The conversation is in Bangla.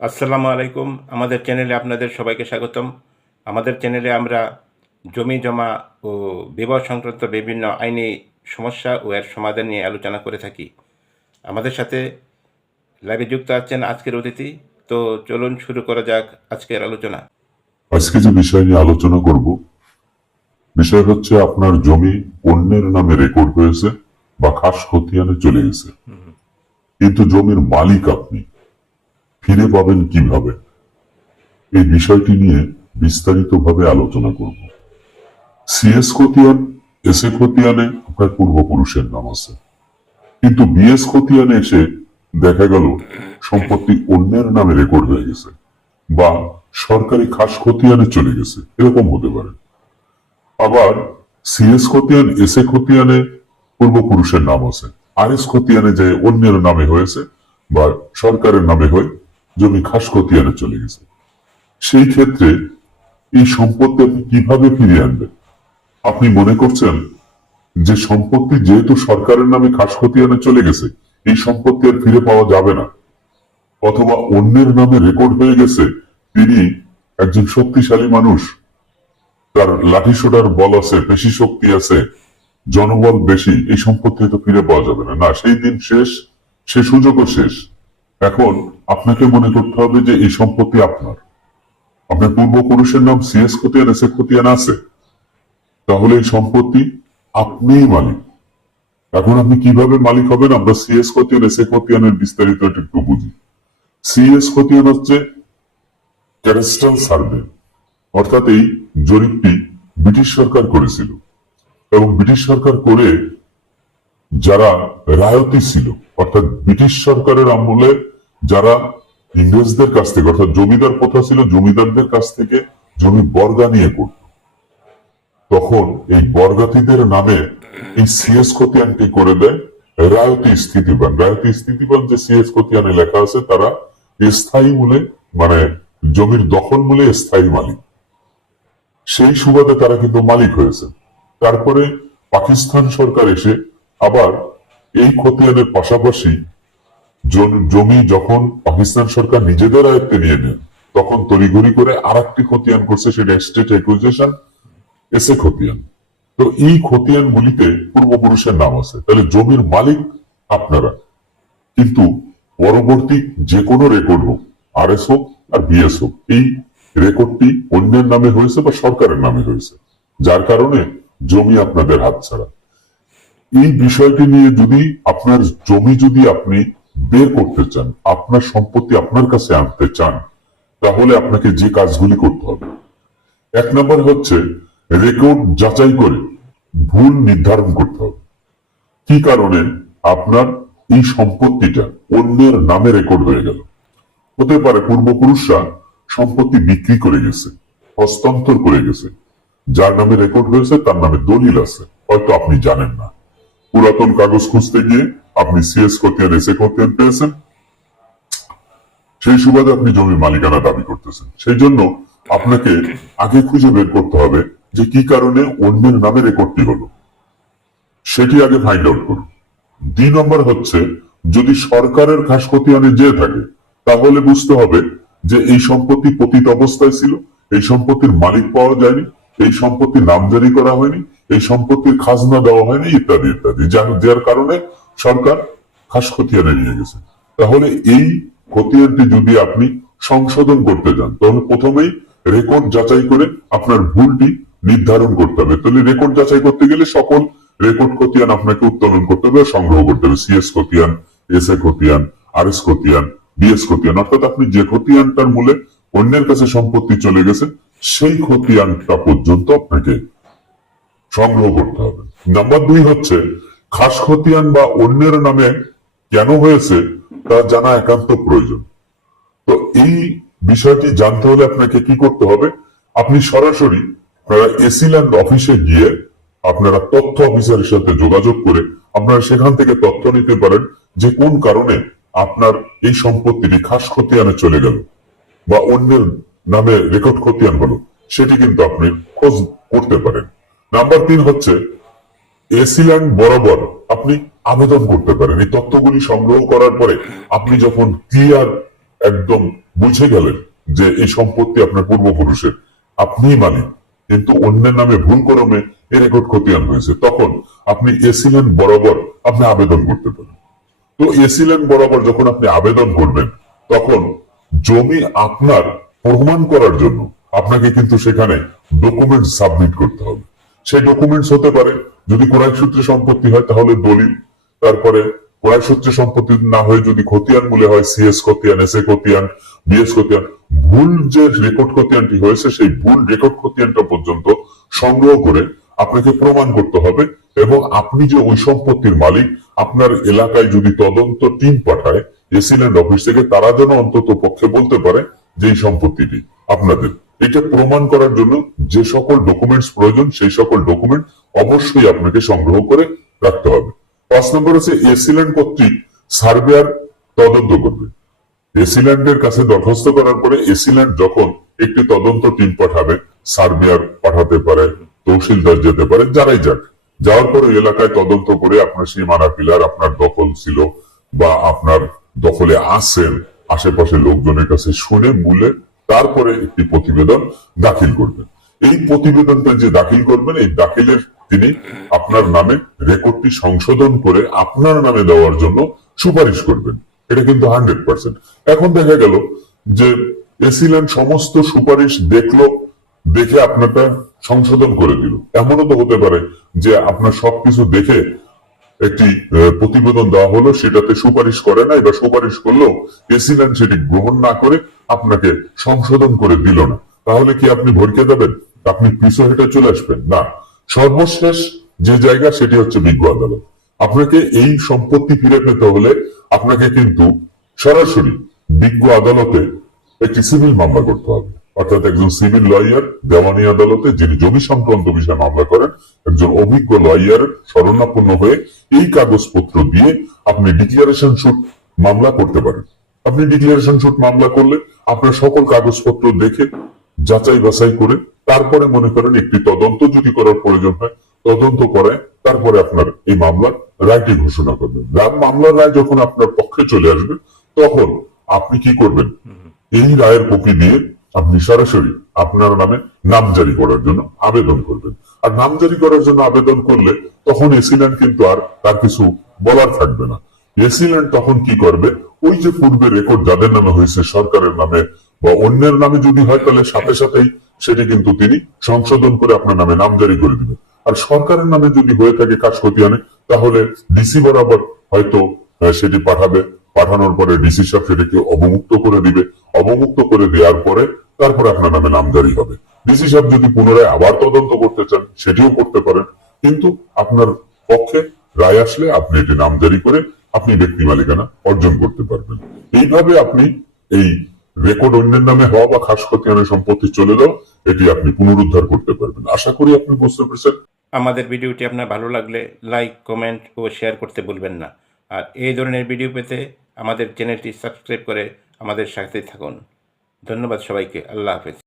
আসসালামু আলাইকুম। আমাদের চ্যানেলে আপনাদের সবাইকে স্বাগতম। আমাদের চ্যানেলে আমরা জমি জমা ও বিবাহ সংক্রান্ত বিভিন্ন আইনি সমস্যা ও এর সমাধান নিয়ে আলোচনা করে থাকি। আমাদের সাথে লাইভে যুক্ত আছেন আজকের অতিথি। তো চলুন শুরু করা যাক আজকের আলোচনা। আজকে যে বিষয় নিয়ে আলোচনা করব, বিষয় হচ্ছে আপনার জমি অন্যের নামে রেকর্ড হয়েছে বা খাস খতিয়ানে চলে গেছে, কিন্তু জমির মালিক আপনি, ফিরে পাবেন কিভাবে? এই বিষয়টি নিয়ে বিস্তারিতভাবে আলোচনা করব। সিএস খতিয়ান, এস এ খতিয়ানে আপনার পূর্বপুরুষের নাম আছে, কিন্তু বিএস খতিয়ানে এসে দেখা গেল সম্পত্তি অন্যের নামে রেকর্ড হয়ে গেছে বা সরকারি খাস খতিয়ানে চলে গেছে, এরকম হতে পারে। আবার সিএস খতিয়ান, এস এ খতিয়ানে পূর্বপুরুষের নাম আছে, আর এস খতিয়ানে যে অন্যের নামে হয়েছে বা সরকারের নামে হয়ে জমি খাস খতিয়ানে চলে গেছে। সেই ক্ষেত্রে এই সম্পত্তি আপনি কিভাবে ফিরিয়ে আনবেন? আপনি মনে করছেন যে সম্পত্তি যেহেতু সরকারের নামে খাস খতিয়ানে চলে গেছে, এই সম্পত্তি আর ফিরে পাওয়া যাবে না, অথবা অন্যের নামে রেকর্ড হয়ে গেছে, তিনি একজন শক্তিশালী মানুষ, তার লাঠি সোটার বল আছে, পেশি শক্তি আছে, জনবল বেশি, এই সম্পত্তি তো ফিরে পাওয়া যাবে না। না, সেই দিন শেষ, সে সুযোগও শেষ। এখন আপনাকে মনে করতে হবে যে এই সম্পত্তি আপনার, আপনার পূর্বপুরুষের নাম সিএস খতিয়ান, এস এ খতিয়ান আছে, তাহলে এই সম্পত্তি আপনিই মালিক। এখন আপনি কিভাবে মালিক হবেন? আমরা সিএস খতিয়ান, এস এ খতিয়ানের বিস্তারিত একটু বুঝি। সিএস খতিয়ান হচ্ছে ক্যাডাস্ট্রাল সার্ভে, অর্থাৎ এই জরিপটি ব্রিটিশ সরকার করেছিল, এবং ব্রিটিশ সরকার করে যারা রায়তি ছিল, অর্থাৎ ব্রিটিশ সরকারের আমলে যারা ইংরেজদের কাছ থেকে, অর্থাৎ জমিদার প্রথা ছিল, জমিদারদের কাছ থেকে জমি বর্গা নিয়ে করত, তখন এই বর্গাতিদের নামে এই সিএস খতিয়ানটি করে দেয় রায়তি স্থিতিবান। রায়তি স্থিতিবান যে সিএস খতিয়ানে লেখা আছে, তারা স্থায়ী মূলে, মানে জমির দখল মূলে স্থায়ী মালিক। সেই সুবাদে তারা কিন্তু মালিক হয়েছে। তারপরে পাকিস্তান সরকার এসে আবার এই খতিয়ানের পাশাপাশি জমি যখন পাকিস্তান সরকার নিজেদের আয়ত্তে নিয়ে নেন, তখন তড়িঘড়ি করে আর একটি খতিয়ান করছে, সেটা স্টেট অ্যাকুইজিশন, এসে খতিয়ান। তো এই খতিয়ান গুলিতে পূর্বপুরুষের নাম আছে, তাহলে জমির মালিক আপনারা। কিন্তু পরবর্তী যে কোনো রেকর্ড হোক, আর এস হোক আর বিএস হোক, এই রেকর্ডটি অন্যের নামে হয়েছে বা সরকারের নামে হয়েছে, যার কারণে জমি আপনাদের হাতছাড়া। এই বিষয়টি নিয়ে যদি আপনার জমি যদি আপনি বের করতে চান, আপনার সম্পত্তি আপনার কাছে আনতে চান, তাহলে আপনাকে যে কাজগুলি করতে হবে, এক নম্বর হচ্ছে রেকর্ড যাচাই করে ভুল নির্ধারণ করতে হবে। কি কারণে আপনার এই সম্পত্তিটা অন্যের নামে রেকর্ড হয়ে গেল? হতে পারে পূর্বপুরুষরা সম্পত্তি বিক্রি করে গেছে, হস্তান্তর করে গেছে, যার নামে রেকর্ড হয়েছে তার নামে দলিল আছে, হয়তো আপনি জানেন না। পুরাতন কাগজ খুঁজতে গিয়ে আপনি সিএস খতিয়ান, এস এ খতিয়ান পেয়েছেন, সেই সুবাদে আপনি জমির মালিকানা দাবি করতেছেন। সেই জন্য আপনাকে আগে খুঁজে বের করতে হবে যে কি কারণে অন্যের নামে রেকর্ডটি হলো, সেটি আগে ফাইন্ড আউট করুন। 2 নম্বর হচ্ছে, যদি সরকারের খাস খতিয়ানে যে থাকে, তাহলে বুঝতে হবে যে এই সম্পত্তি পতিত অবস্থায় ছিল, এই সম্পত্তির মালিক পাওয়া যায়নি, এই সম্পত্তির নামজারি করা হয়নি, এই সম্পত্তির খাজনা দেওয়া হয়নি, ইত্যাদি ইত্যাদি, যার কারণে সরকার খাস খতিয়ানে নিয়ে গেছে। তাহলে এই খতিয়ানটি যদি আপনি সংশোধন করতে যান, তাহলে প্রথমেই রেকর্ড যাচাই করে আপনার ভুলটি নির্ধারণ করতে হবে। তাহলে রেকর্ড যাচাই করতে গেলে সকল রেকর্ড খতিয়ান আপনাকে উত্তোলন করতে হবে, সংগ্রহ করতে হবে। সিএস খতিয়ান, এস এ খতিয়ান, আর এস খতিয়ান, বিএস খতিয়ান, অর্থাৎ আপনি যে খতিয়ানটার মূলে অন্যের কাছে সম্পত্তি চলে গেছে, সেই খতিয়ানটা পর্যন্ত আপনাকে সংগ্রহ করতে হবে। নাম্বার 2 হচ্ছে, খাস খতিয়ান বা অন্যের নামে কেন হয়েছে তা জানা একান্ত প্রয়োজন। তো এই বিষয়টি জানতে হলে আপনাকে কি করতে হবে? আপনি সরাসরি এসি ল্যান্ড অফিসে গিয়ে আপনারা তথ্য অফিসারের সাথে যোগাযোগ করে আপনারা সেখান থেকে তথ্য নিতে পারেন যে কোন কারণে আপনার এই সম্পত্তিটি খাস খতিয়ানে চলে গেল বা অন্যের নামে রেকর্ড খতিয়ান হলো, সেটি কিন্তু আপনি খোঁজ করতে পারেন। নাম্বার 3 হচ্ছে, এসি ল্যান্ড বরাবর আপনি আবেদন করতে পারেন। এই তথ্যগুলি সংগ্রহ করার পরে আপনি যখন ক্লিয়ার একদম বুঝে গেলেন যে এই সম্পত্তি আপনার পূর্বপুরুষের, আপনিই মালিক, কিন্তু অন্যের নামে ভুল ক্রমে এই রেকর্ড খতিয়ান হয়েছে, তখন আপনি এসিল্যান্ড বরাবর আপনি আবেদন করতে পারেন। তো এসিল্যান্ড বরাবর যখন আপনি আবেদন করবেন, তখন জমি আপনার প্রমাণ করার জন্য আপনাকে কিন্তু সেখানে ডকুমেন্টস সাবমিট করতে হবে। সেই ডকুমেন্টস হতে পারে, যদি ক্রয় সূত্রে সম্পত্তি হয় তাহলে দলিল, তারপরে ক্রয় সূত্রে সম্পত্তি না হয়ে যদি খতিয়ান মূলে হয় সিএস খতিয়ান, এসএ খতিয়ান, বিএস খতিয়ান, ভুল যে রেকর্ড খতিয়ানটি হয়েছে সেই ভুল রেকর্ড খতিয়ানটা পর্যন্ত সংগ্রহ করে আপনাকে প্রমাণ করতে হবে। এবং আপনি যে ওই সম্পত্তির মালিক, আপনার এলাকায় যদি তদন্ত টিম পাঠায় এসিল্যান্ড অফিস থেকে, তারা যেন অন্তত পক্ষে বলতে পারে যে এই সম্পত্তিটি আপনাদের। এটা প্রমাণ করার জন্য যে সকল ডকুমেন্টস প্রয়োজন সেই সকল ডকুমেন্ট অবশ্যই আপনাকে সংগ্রহ করে রাখতে হবে। 5 নম্বর হচ্ছে এসিল্যান্ড কর্তৃক সার্ভেয়ার তদন্ত করবে। এসিল্যান্ডের কাছে দরখাস্ত করার পরে এসিল্যান্ড যখন একটি তদন্ত টিম পাঠাবে, সার্ভেয়ার পাঠাতে পারে, তহসিলদার যেতে পারে, যারাই যাক, যাওয়ার পরে এলাকায় তদন্ত করে আপনার সীমানা পিলার আপনার দখল ছিল বা আপনার দখলে আছেন, আশেপাশে লোকজনের কাছে শুনে মূলে তারপরে একটি প্রতিবেদন দাখিল করবেন। এই প্রতিবেদনটা যে দাখিল করবেন, এই দাখিলের তিনি আপনার নামে রেকর্ডটি সংশোধন করে আপনার নামে দেওয়ার জন্য সুপারিশ করবেন। এটা কিন্তু 100%। এখন দেখা গেল যে এসিল্যান্ড সমস্ত সুপারিশ দেখলো, দেখে আপনারটা সংশোধন করে দিল। এমনও তো হতে পারে যে আপনার সবকিছু দেখে একটি প্রতিবেদন দেওয়া হলো, সেটাতে সুপারিশ করে না, এবার সুপারিশ করলেও এসিল্যান্ড সেটি গ্রহণ না করে আপনাকে সংশোধন করে দিল না। তাহলে কি আপনি ভরকে দেবেন? আপনি পিছু হেঁটে চলে আসবেন? না, সর্বশেষ যে জায়গা সেটি হচ্ছে বিজ্ঞ আদালত। আপনাকে এই সম্পত্তি ফিরে পেতে হলে আপনাকে কিন্তু সরাসরি বিজ্ঞ আদালতে একটি সিভিল মামলা করতে হবে। অর্থাৎ একজন সিভিল লয়ার দেওয়ানি আদালতে, যিনি জমি সংক্রান্ত বিষয়ে মামলা করেন, একজন অভিজ্ঞ লয়ার শরণাপন্ন হয়ে এই কাগজপত্র দিয়ে আপনি ডিক্লারেশন শুট মামলা করতে পারেন। আপনি ডিক্লারেশন শুট মামলা করলে আপনার সকল কাগজপত্র দেখে যাচাই বাছাই করে তারপরে মনে করেন একটি তদন্ত যদি করার প্রয়োজন হয়, তদন্ত করে তারপরে আপনার এই মামলার রায়টি ঘোষণা করবেন। মামলার রায় যখন আপনার পক্ষে চলে আসবে, তখন আপনি কি করবেন? এই রায়ের কপি দিয়ে আপনি সরাসরি আপনার নামে নামজারি করার জন্য আবেদন করবেন। আর নামজারি করার জন্য আবেদন করলে তখন এসিল্যান্ড কিন্তু আর তার কিছু বলার থাকবে না। এসিল্যান্ড তখন কি করবে? ওই যে পূর্বে রেকর্ড যাদের নামে হয়েছে, সরকারের নামে বা অন্যের নামে যদি হয়, তাহলে সাথে সাথেই সেটি কিন্তু তিনি সংশোধন করে আপনার নামে নামজারি করে দিবেন। আর সরকারের নামে যদি হয়ে থাকে কাজ খতিয়ানে, তাহলে ডিসি বরাবর হয়তো সেটি পাঠাবে। পাঠানোর পরে ডিসি সাহেব সেটাকে অবমুক্ত করে দিবে। অবমুক্ত করে দেওয়ার পরে তারপরে আপনার নামে নামজারি হবে। ডিসি সাহেব যদি পুনরায় আবার তদন্ত করতে চান, সেটিও করতে পারেন। কিন্তু আপনার পক্ষে রায় আসলে আপনি এটি নামজারি করে আপনি ব্যক্তি মালিকানা অর্জন করতে পারবেন। এইভাবে আপনি এই রেকর্ড অন্যের নামে হওয়া বা খাস খতিয়ানের সম্পত্তি চলে যাওয়া, এটি আপনি পুনরুদ্ধার করতে পারবেন। আশা করি আপনি বুঝতে পেরেছেন। আমাদের ভিডিওটি আপনার ভালো লাগলে লাইক, কমেন্ট ও শেয়ার করতে ভুলবেন না। আর এই ধরনের ভিডিও পেতে আমাদের চ্যানেলটি সাবস্ক্রাইব করে আমাদের সাথে থাকুন। ধন্যবাদ সবাইকে। আল্লাহ হাফেজ।